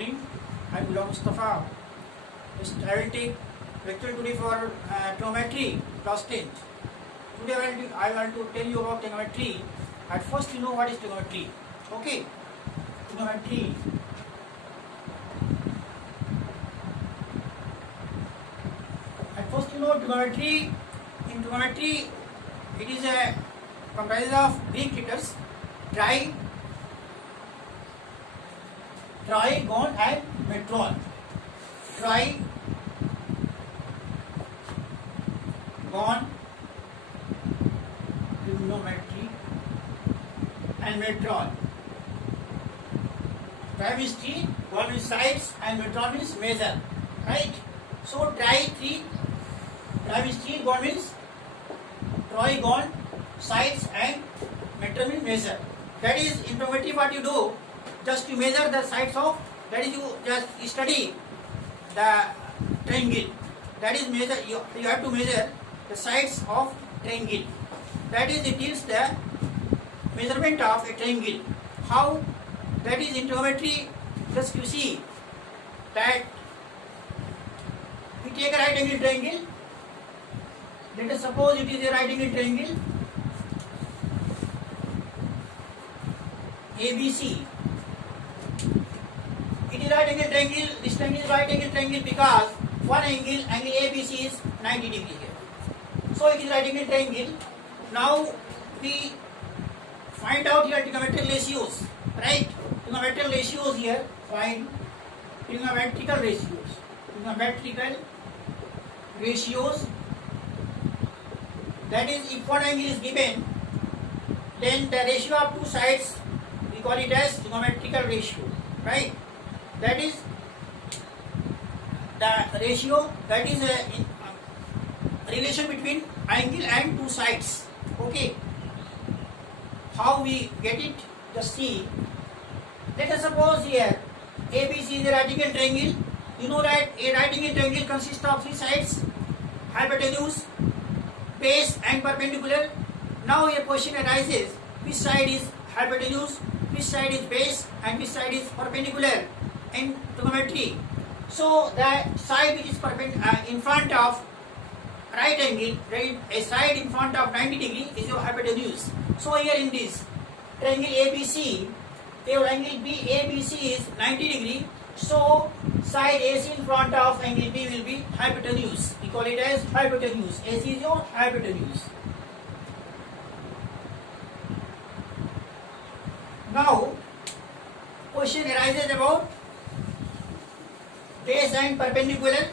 morning. I'm Ghulam Mustafa. I will take lecture today for trigonometry class 10. Today I want to tell you about trigonometry. At first you know what is trigonometry. Okay. Trigonometry. At first you know trigonometry. In trigonometry it is a comprised of Greek letters trigon and metron. Trigon trigonometry and metron. Tri means tree, gon means sides, and metron means measure. Right? So tri means tree, gon means trigon, sides, and metron means measure. That is in trigonometry what you do. Just to measure the sides of, that is you just study the triangle. That is measure, you have to measure the sides of triangle. That is, it is the measurement of a triangle. How? That is in trigonometry. Just you see that we take a right angle triangle. Let us suppose it is a right angle triangle ABC. It is right angle triangle. This triangle is right angle triangle because one angle ABC is 90 degree here. So it is right angle triangle. Now we find out here trigonometric ratios. Right? Trigonometric ratios here. Find trigonometrical ratios. Trigonometrical ratios. That is, if one angle is given, then the ratio of two sides we call it as trigonometrical ratio. Right? That is the ratio, that is a relation between angle and two sides. Okay. How we get it? Just see. Let us suppose here ABC is a right angle triangle. You know that a right angle triangle consists of three sides: hypotenuse, base, and perpendicular. Now a question arises: which side is hypotenuse, which side is base, and which side is perpendicular in trigonometry? So the side which is in front of right angle, right, a side in front of 90 degree is your hypotenuse. So here in this triangle ABC, your angle ABC is 90 degree. So side AC in front of angle B will be hypotenuse. We call it as hypotenuse. AC is your hypotenuse. Now question arises about base and perpendicular.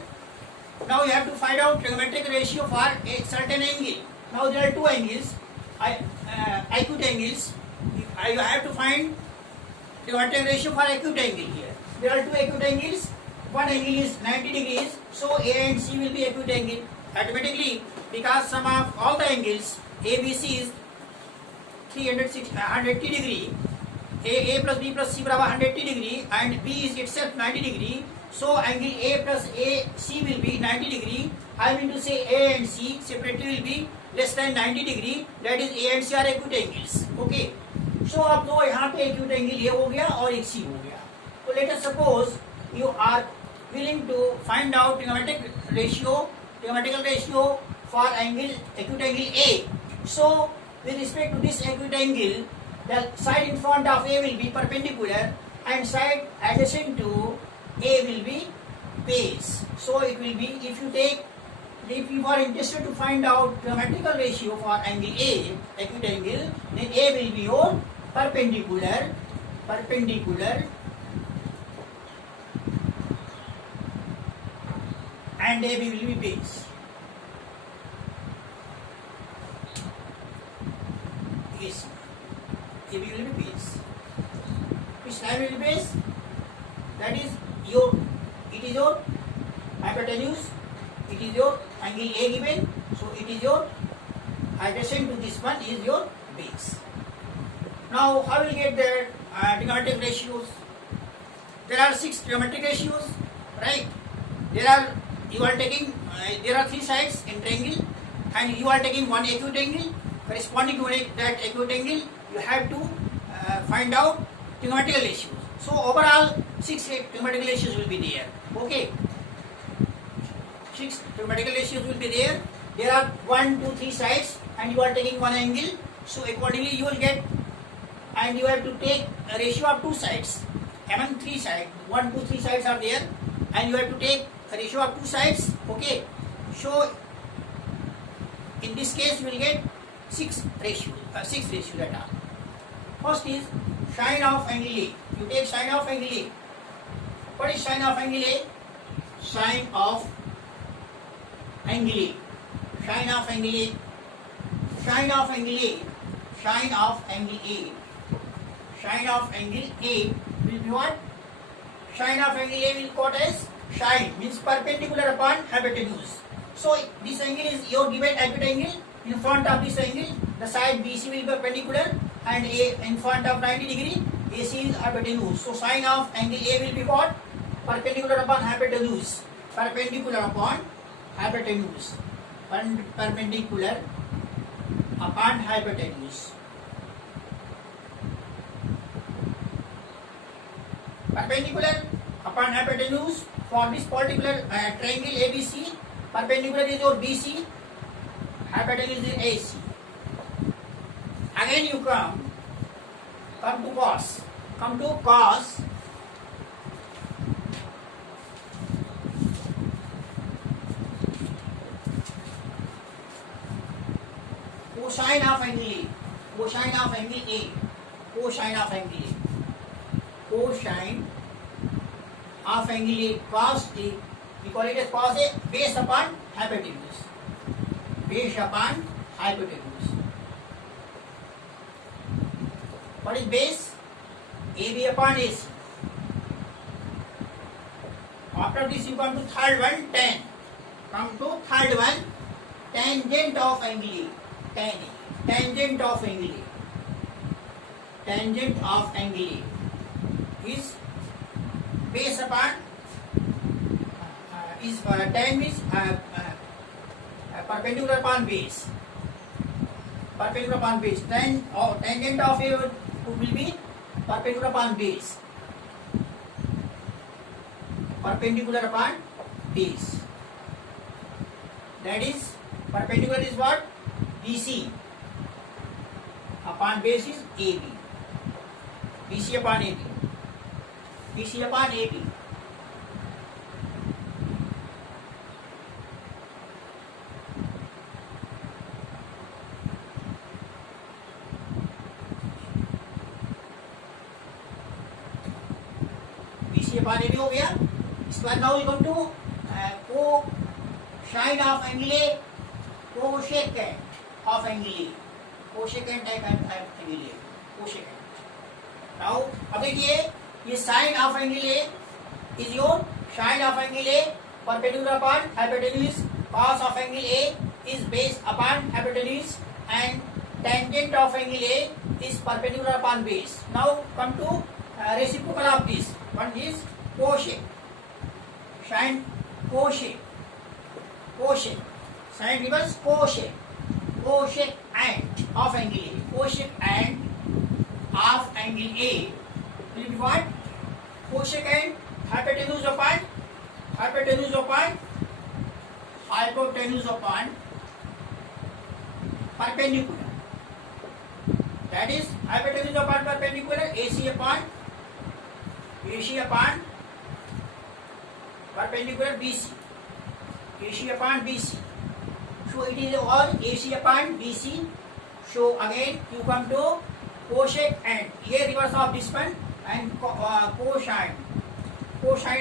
Now you have to find out trigonometric ratio for a certain angle. Now there are two angles, acute angles. You have to find trigonometric ratio for acute angle here. There are two acute angles. One angle is 90 degrees, so A and C will be acute angle automatically, because sum of all the angles ABC is 180 degree. A plus B plus C barabar 180 degree, and B is itself 90 degree. So angle A plus AC will be 90 degree. I mean to say A and C separately will be less than 90 degree. That is, A and C are acute angles. Okay. So अब दो यहाँ पे acute angle ये हो गया और एक C हो गया. So let us suppose you are willing to find out trigonometric ratio for angle acute angle A. So with respect to this acute angle, the side in front of A will be perpendicular and side adjacent to A will be base. So it will be, if you are interested to find out trigonometrical ratio for angle A, acute angle, then A will be your perpendicular, and AB will be base. Yes. AB will be base. Which side will be base? That is it is your hypotenuse, it is your angle A given, so it is your adjacent to this one is your base. Now how will you get the trigonometric ratios? There are 6 trigonometric ratios, right? There are 3 sides in triangle, and you are taking one acute angle. Corresponding to that acute angle, you have to find out trigonometrical ratios. So overall 6 trigonometrical ratios will be there. Okay, 6 trigonometrical ratios will be there. There are 1, 2, 3 sides, and you are taking one angle. So accordingly you will get, and you have to take a ratio of 2 sides. Among 3 sides, 1, 2, 3 sides are there, and you have to take a ratio of 2 sides. Okay, so in this case you will get 6 ratios at all. First is sine of angle A. You take sine of angle A. What is sine of angle A? Sine of angle A. Sine of angle A. Sine of angle A. Sine of angle A. Sine of angle A will be what? Sine of angle A will quote as sine, means perpendicular upon hypotenuse. So this angle is your given acute angle. In front of this angle, the side BC will be perpendicular, and A in front of 90 degree, AC is hypotenuse. So sine of angle A will be what? Perpendicular upon hypotenuse. Perpendicular upon hypotenuse. Perpendicular upon hypotenuse. Perpendicular upon hypotenuse for this particular triangle ABC. Perpendicular is your BC, hypotenuse is AC. Again you come to cos. Come to cos. Cosine of angle A. Cosine of angle A. Cosine of angle A. Cosine of angle A. Cos A. We call it as cos A based upon hypotenuse. Based upon hypotenuse. What is base? AB upon AC. After this you come to third one, tan. Come to third one, tangent of angle A. Tan A. Tangent of angle A. Tangent of angle A is based upon tan means perpendicular upon base. Perpendicular upon base. Tangent of A will be perpendicular upon base. Perpendicular upon base. That is, perpendicular is what? BC. Upon base is AB. BC upon AB. BC upon AB. BC upon AB हो गया. इसके बाद now we come to cosine of angle A, cosecant of angle A, cosecant of angle A, cosecant. Now अब देखिए ये sine of angle A is your sine of angle A perpendicular upon hypotenuse. Cos of angle A is based upon hypotenuse, and tangent of angle A is perpendicular upon base. Now come to reciprocal of this. One is cosec. Sine cosec. Cosec. Sine reverse cosec. Cosecant of angle A. Cosecant of angle A will be what? Cosecant hypotenuse upon perpendicular. That is hypotenuse upon perpendicular, AC upon perpendicular BC. AC upon BC. So it is all AC upon BC. So again you come to cosecant. Here reverse of this one, and cosine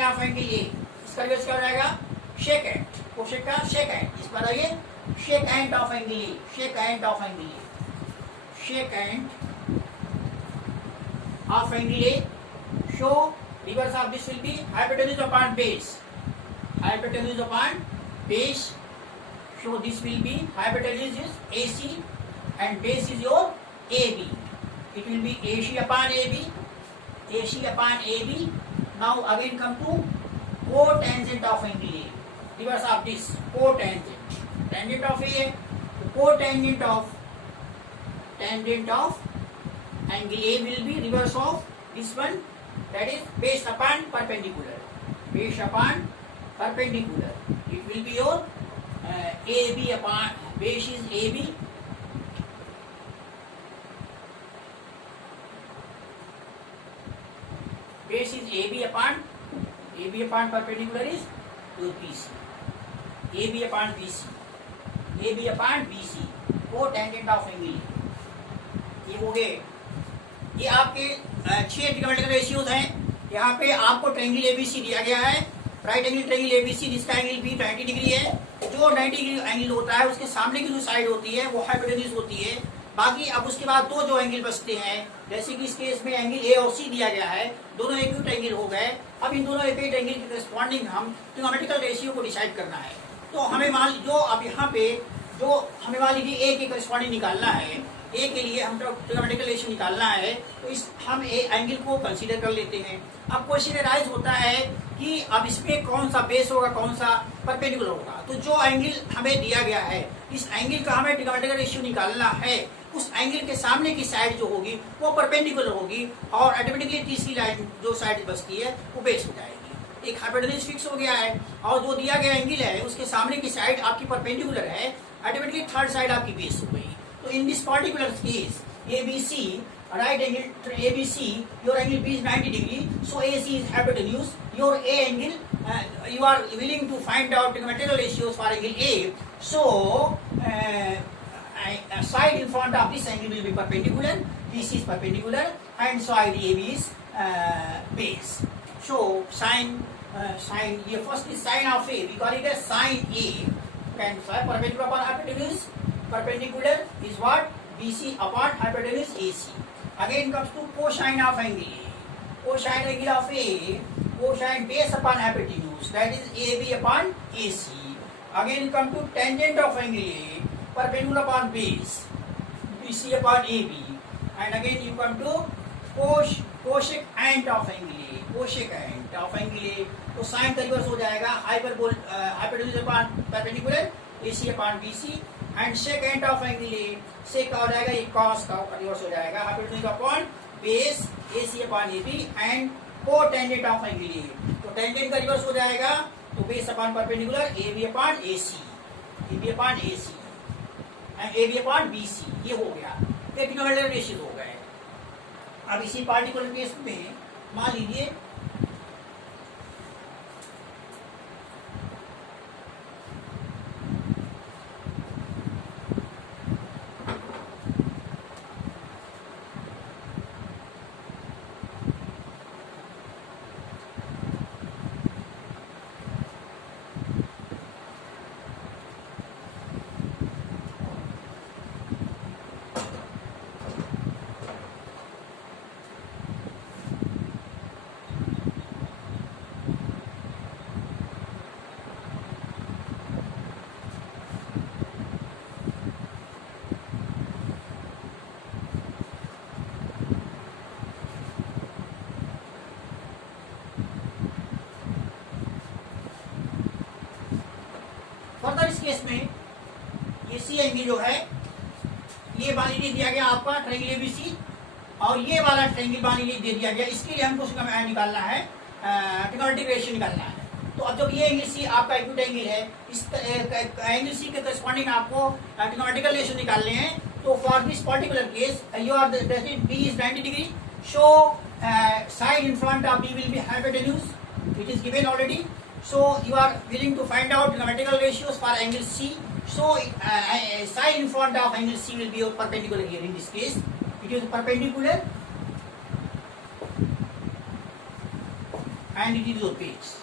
of angle A. इसका reverse क्या हो जाएगा? secant. cosec का secant. इस पर आइए secant of angle A. Secant of angle A. Secant of angle A. So reverse of this will be hypotenuse upon base. Hypotenuse upon base. So this will be hypotenuse is AC and base is your AB. It will be AC upon AB. AC upon AB. Now again come to cotangent of angle A. Reverse of this cotangent. Tangent of A. Cotangent of angle A will be reverse of this one, that is based upon perpendicular. Based upon perpendicular. It will be your AB upon base is AB. Base is AB upon perpendicular is your BC. AB upon BC. AB upon BC. को tangent of angle ये हो गए। ये आपके 6 trigonometrical ratios हैं। यहाँ पे आपको ट्रायंगल एबीसी दिया गया है, राइट एंगल ट्रायंगल एबीसी, जिसका एंगल भी 90 डिग्री है। जो 90 डिग्री एंगल होता है उसके सामने की जो साइड होती है वो हाइपोटेन्यूज होती है। बाकी अब उसके बाद दो जो एंगल बचते हैं, जैसे कि इस केस में एंगल ए और सी दिया गया है, दोनों एक्यूट एंगल हो गए। अब इन दोनों एक्यूट एंगल के करस्पॉन्डिंग हम ट्रिग्नोमेट्रिकल रेशियो को डिसाइड करना है। तो हमें मान जो अब यहाँ पे जो हमें मान लीजिए ए के करस्पॉन्डिंग निकालना है, ए के लिए हम ट्रिग्नोमेट्रिकल रेशियो निकालना है, तो इस हम ए एंगल को कंसीडर कर लेते हैं। अब क्वेश्चन राइज होता है कि अब इसमें कौन सा बेस होगा, कौन सा परपेंडिकुलर होगा। तो जो एंगल हमें दिया गया है, इस एंगल का हमें ट्रिग्नोमेट्रिकल रेशियो निकालना है, उस एंगल के सामने की साइड जो होगी वो परपेंडिकुलर होगी और ऑटोमेटिकली तीसरी लाइन जो साइड बचती है वो बेस हो जाएगी। एक हाइपोटेन्यूज फिक्स हो गया है और जो दिया गया एंगल है उसके सामने की साइड आपकी परपेंडिकुलर है, ऑटोमेटिकली थर्ड साइड आपकी बेस हो गई। तो in this particular case ABC, right angle ABC, your angle B is 90 degree, so AC is hypotenuse. Your A angle, you are willing to find out trigonometrical ratios for angle A, so side in front of this angle will be perpendicular, BC is perpendicular, and side AB is base. So sine, ये first is sine of A, we call it as sine A, and perpendicular upon hypotenuse. Perpendicular is what? BC upon hypotenuse AC. Again comes to cosine of angle A. Cosine angle of A, cosine base upon hypotenuse, that is AB upon AC. Again come to tangent of angle A, perpendicular upon base, BC upon AB. And again you come to cosecant of angle A, cosecant of angle A. तो sign का reverse हो जाएगा hypotenuse upon perpendicular AC upon BC, and second of angle A, सेक का हो जाएगा ये cos का reverse हो जाएगा hypotenuse upon base AC upon AB, and को टेंजेंट ऑफ एंगल A, तो टेंजेंट का रिवर्स हो जाएगा तो base upon perpendicular AB upon AC, AB upon AC and AB upon BC। ये हो गया, ये ट्रिग्नोमेट्रिकल रेशियो हो गए। अब इसी पार्टिकुलर केस में मान लीजिए फर्दर इस केस में ये सी एंगल जो है ये मान लीजिए दिया गया आपका ट्रायंगल एबीसी, और ये वाला ट्रायंगल मान लीजिए दे दिया गया। इसके लिए हमको निकालना है ट्रिग्नोमेट्रिक रेशियो निकालना है। तो अब जब ये एंगल सी आपका एक्यूट एंगल है, इस एंगल सी के करस्पॉन्डिंग आपको ट्रिग्नोमेट्रिकल रेशियो निकालने हैं। तो for this particular case your B is 90 degree, so side in front of B will be hypotenuse, it is given already. So you are willing to find out trigonometrical ratios for angle C. So side in front of angle C will be your perpendicular here. In this case, it is perpendicular and it is your base.